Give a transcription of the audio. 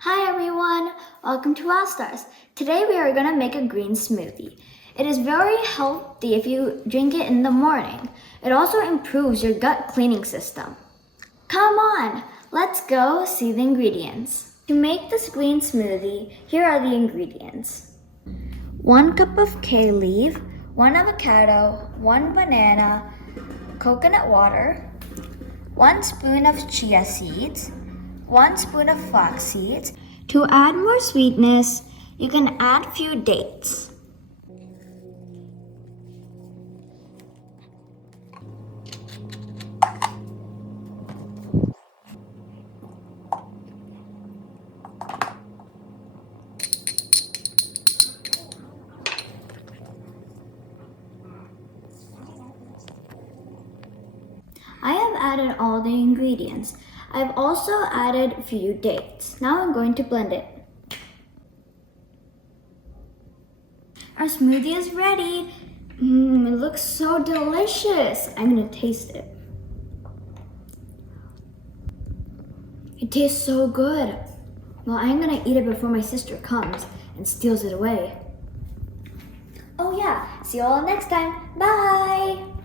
Hi everyone, welcome to All Stars. Today we are going to make a green smoothie. It is very healthy if you drink it in the morning. It also improves your gut cleaning system. Come on, let's go see the ingredients. To make this green smoothie, here are the ingredients. 1 cup of kale leaf, 1 avocado, 1 banana, coconut water, 1 spoon of chia seeds, 1 spoon of flax seeds. To add more sweetness, you can add few dates. I have added all the ingredients. I've also added a few dates. Now I'm going to blend it. Our smoothie is ready. It looks so delicious. I'm gonna taste it. It tastes so good. Well, I'm gonna eat it before my sister comes and steals it away. Oh yeah, see you all next time. Bye!